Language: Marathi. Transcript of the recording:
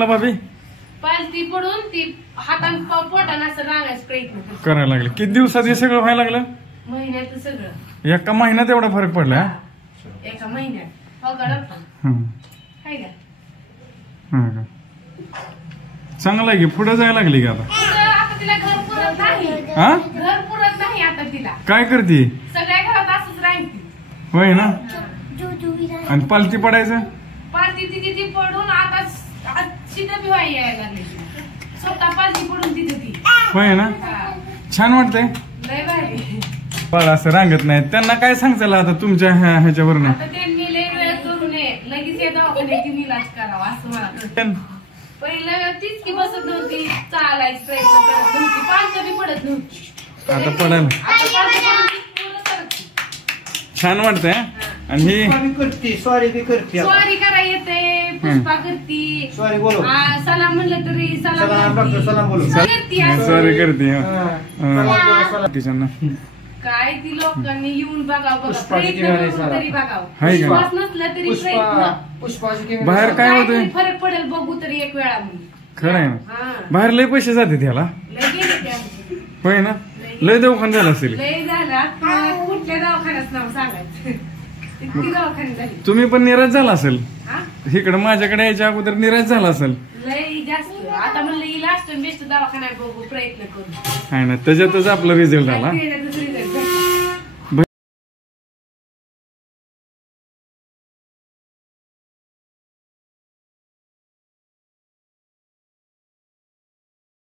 म्हणला भाभी? पालती पडून ती हातान पोटानं असं रांगायचा प्रयत्न करते. करायला लागले. किती दिवसात हे सगळं व्हायला लागलं? महिन्यात सगळं. एका महिन्यात एवढा फरक पडला? एका महिन्यात. हो का हाय का? चांगलं आहे की. पुढे जायला लागली का आता? आता तिला घर पुरत नाही. हा? घर पुरत नाही आता तिला. काय करते? सगळ्या घरात असंच राहते. होय ना. आणि पालती पडायचं? पालती तिची ती पडून आता शिदा बी यायला लागली. स्वतः पालती पडून तिथे ती. होय ना. छान वाटतंय. लय भारी. बाळ असं रांगत नाही. त्यांना काय सांगताल आता तुमच्या ह्याच्यावरून? आता त्यांनी लय वेळ करू नये. लगेच या दवाखान्याची इलाज करावा असं मला कळतं. पहिलं तीच की बसत नव्हती. चालायचा प्रयत्न करत नव्हती. पालतं बी पडत नव्हती. आता पडायला छान वाटतंय. आणि ही सॉरी बी करते. सॉरी करा येते. पुष्पा करती. सॉरी बोलो. सलाम म्हणलं तरी सलाम डॉक्टर सलाम बोलो. सॉरी करते. काय ती लोकांनी येऊन बघावं बघा. पुष्पाची प्रयत्न गाणी करून तरी बघावं. हाय का? विश्वास नसला तरी प्रयत्न. पुष्पाची बाहेर काय होतंय? फरक पडेल बघू तरी एक वेळा म्हणून. खरं आहे ना. हा बाहेर लय पैसे जाते त्याला. लय गेले ते आमचे. होय ना. लय दवाखाना झाला असेल. लय झाला. कुठल्या दवाखान्याचं नाव सांगायचं. इतकी दवाखाने झाली. तुम्ही पण निराश झाला असेल. हा इकडे माझ्याकडे यायच्या अगोदर निराश झाला असेल. लय जास्त. आता म्हणलं इलाज बेस्ट दवाखान्यात बघू प्रयत्न करू. आहे ना. त्याच्यातच आपला रिझल्ट आला. त्याच्यातच